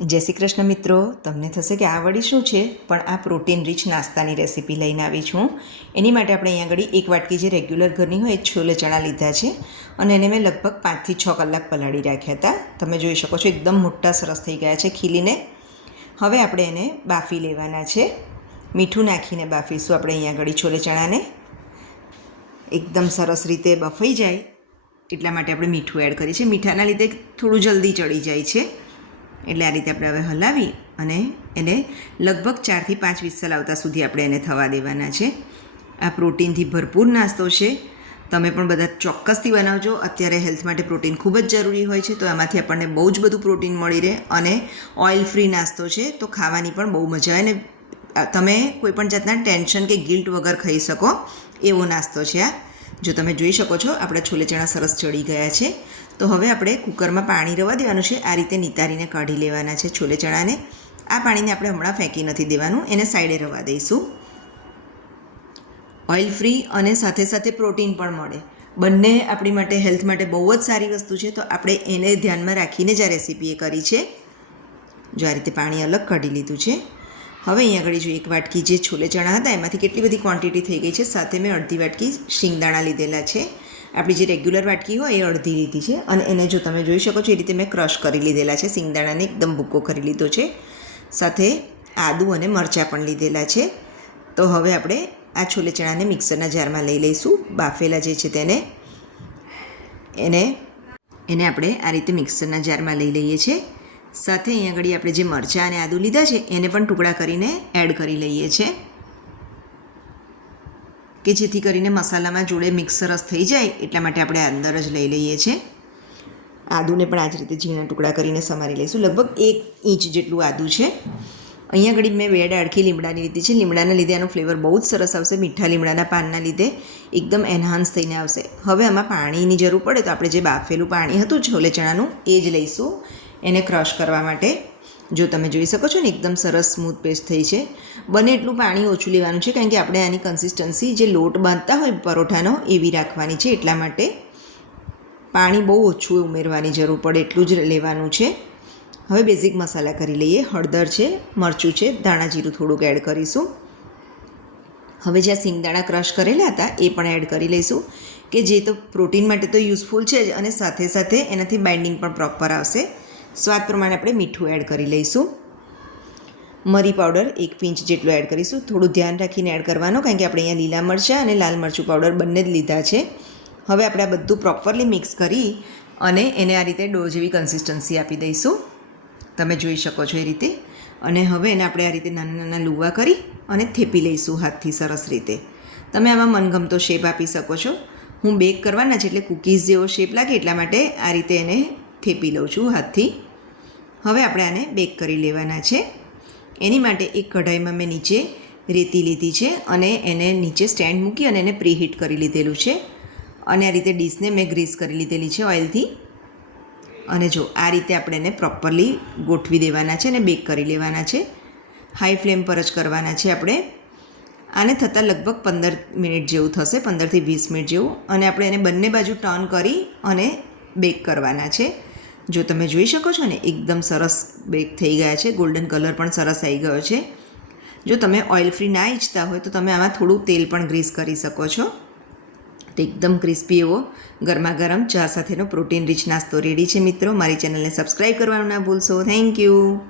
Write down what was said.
જય શ્રી કૃષ્ણ મિત્રો, તમને થશે કે આ વળી શું છે? પણ આ પ્રોટીન રીચ નાસ્તાની રેસીપી લઈને આવી છું. એની માટે આપણે અહીંયા આગળ એક વાટકી જે રેગ્યુલર ઘરની હોય એ છોલે ચણા લીધા છે અને એને મેં લગભગ પાંચથી છ કલાક પલાળી રાખ્યા હતા. તમે જોઈ શકો છો એકદમ મોટા સરસ થઈ ગયા છે ખીલીને. હવે આપણે એને બાફી લેવાના છે. મીઠું નાખીને બાફીશું આપણે અહીંયા આગળ છોલે ચણાને. એકદમ સરસ રીતે બફાઈ જાય. એટલા માટે આપણે મીઠું એડ કરીએ છીએ મીઠાના લીધે થોડું જલ્દી ચડી જાય છે. એટલે આ રીતે આપણે હવે હલાવી અને એને લગભગ ચારથી પાંચ વિસલ આવતા સુધી આપણે એને થવા દેવાના છે. આ પ્રોટીનથી ભરપૂર નાસ્તો છે. તમે પણ બધા ચોક્કસથી બનાવજો. અત્યારે હેલ્થ માટે પ્રોટીન ખૂબ જ જરૂરી હોય છે, તો એમાંથી આપણને બહુ જ બધું પ્રોટીન મળી રહે અને ઓઇલ ફ્રી નાસ્તો છે, તો ખાવાની પણ બહુ મજા આવે. અને તમે કોઈપણ જાતના ટેન્શન કે ગિલ્ટ વગર ખાઈ શકો એવો નાસ્તો છે આ. જો તમે જોઈ શકો છો, આપણા છોલે ચણા સરસ ચડી ગયા છે. તો હવે આપણે કુકરમાં પાણી રવા દેવાનું છે. આ રીતે નિતારીને કાઢી લેવાના છે છોલે ચણાને. આ પાણીને આપણે હમણાં ફેંકી નથી દેવાનું, એને સાઈડે રવા દઈશું. ઓઇલ ફ્રી અને સાથે સાથે પ્રોટીન પણ મળે. બંને આપણી માટે હેલ્થ માટે બહુ જ સારી વસ્તુ છે, તો આપણે એને ધ્યાનમાં રાખીને જ આ રેસીપી એ કરી છે. જો આ રીતે પાણી અલગ કાઢી લીધું છે. હવે અહીં આગળ જો એક વાટકી જે છોલે ચણા હતા, એમાંથી કેટલી બધી ક્વોન્ટિટી થઈ ગઈ છે? સાથે મેં અડધી વાટકી શિંગદાણા લીધેલા છે. આપણી જે રેગ્યુલર વાટકી હોય એ અડધી લીધી છે અને એને જો તમે જોઈ શકો છો, એ રીતે મેં ક્રશ કરી લીધેલા છે. શિંગદાણાને એકદમ ભૂકો કરી લીધો છે. સાથે આદુ અને મરચાં પણ લીધેલા છે. તો હવે આપણે આ છોલે ચણાને મિક્સરના જારમાં લઈ લઈશું. બાફેલા જે છે તેને, એને એને આપણે આ રીતે મિક્સરના જારમાં લઈ લઈએ છીએ. સાથે અહીંયા આગળ આપણે જે મરચાં અને આદું લીધા છે, એને પણ ટુકડા કરીને એડ કરી લઈએ છીએ કે જેથી કરીને મસાલામાં જોડે મિક્સ સરસ થઈ જાય, એટલા માટે આપણે અંદર જ લઈ લઈએ છીએ આદુને પણ આ જ રીતે ઝીણા ટુકડા કરીને સમારી લઈશું. લગભગ એક ઇંચ જેટલું આદુ છે. અહીંયા આગળ મેં બે ડાળખી લીમડાની લીધી છે. લીમડાના લીધે આનો ફ્લેવર બહુ જ સરસ આવશે. મીઠા લીમડાના પાનના લીધે એકદમ એન્હાન્સ થઈને આવશે. હવે આમાં પાણીની જરૂર પડે તો આપણે જે બાફેલું પાણી હતું છોલે ચણાનું, એ જ લઈશું. એને ક્રશ કરવા માટે. જો તમે જોઈ શકો છો ને, એકદમ સરસ સ્મૂથ પેસ્ટ થઈ છે. બને એટલું પાણી ઓછું લેવાનું છે, કારણ કે આપણે આની કન્સિસ્ટન્સી જે લોટ બાંધતા હોય પરોઠાનો, એવી રાખવાની છે. એટલા માટે પાણી બહુ ઓછું ઉમેરવાની જરૂર પડે, એટલું જ લેવાનું છે. હવે બેઝિક મસાલા કરી લઈએ. હળદર છે, મરચું છે, ધાણા જીરું થોડુંક એડ કરીશું. હવે જ્યાં સિંગદાણા ક્રશ કરેલા હતા, એ પણ એડ કરી લઈશું. કે જે તો પ્રોટીન માટે તો યુઝફુલ છે જ અને સાથે સાથે એનાથી બાઇન્ડિંગ પણ પ્રોપર આવશે. સ્વાદ પ્રમાણે આપણે મીઠું એડ કરી લઈશું. મરી પાવડર એક પિંચ જેટલું એડ કરીશું. થોડું ધ્યાન રાખીને એડ કરવાનો કારણ કે આપણે અહીંયા લીલા મરચાં અને લાલ મરચું પાવડર બંને જ લીધા છે. હવે આપણે આ બધું પ્રોપરલી મિક્સ કરી અને એને આ રીતે ડો જેવી કન્સિસ્ટન્સી આપી દઈશું. તમે જોઈ શકો છો એ રીતે. અને હવે એને આપણે આ રીતે નાના નાના લુવા કરી અને થેપી લઈશું હાથથી સરસ રીતે. તમે આમાં મનગમતો શેપ આપી શકો છો. હું બેક કરવાના છે એટલે કૂકીઝ જેવો શેપ લાગે એટલા માટે આ રીતે એને થેપી લઉં છું હાથથી. હવે આપણે આને બેક કરી લેવાના છે. એની માટે એક કઢાઈમાં મેં નીચે રેતી લીધી છે અને એને નીચે સ્ટેન્ડ મૂકી અને એને પ્રીહીટ કરી લીધેલું છે. અને આ રીતે ડીશને મેં ગ્રીસ કરી લીધેલી છે ઓઇલથી. અને જો આ રીતે આપણે એને પ્રોપરલી ગોઠવી દેવાના છે અને બેક કરી લેવાના છે. હાઈ ફ્લેમ પર જ કરવાના છે આપણે. આને થતાં લગભગ પંદર મિનિટ જેવું થશે, પંદરથી વીસ મિનિટ જેવું. અને આપણે એને બંને બાજુ ટર્ન કરી અને બેક કરવાના છે. જો તમે જોઈ શકો છો ને, એકદમ સરસ બેક થઈ ગયા છે. ગોલ્ડન કલર પણ સરસ આવી ગયો છે. જો તમે ઓઇલ ફ્રી ના ઈચ્છતા હોય તો તમે આમાં થોડું તેલ પણ ગ્રીસ કરી શકો છો. તો એકદમ ક્રિસ્પી એવો ગરમા ગરમ ચા સાથેનો પ્રોટીન રીચ નાસ્તો રેડી છે મિત્રો. મારી ચેનલને સબસ્ક્રાઈબ કરવાનું ના ભૂલશો. Thank you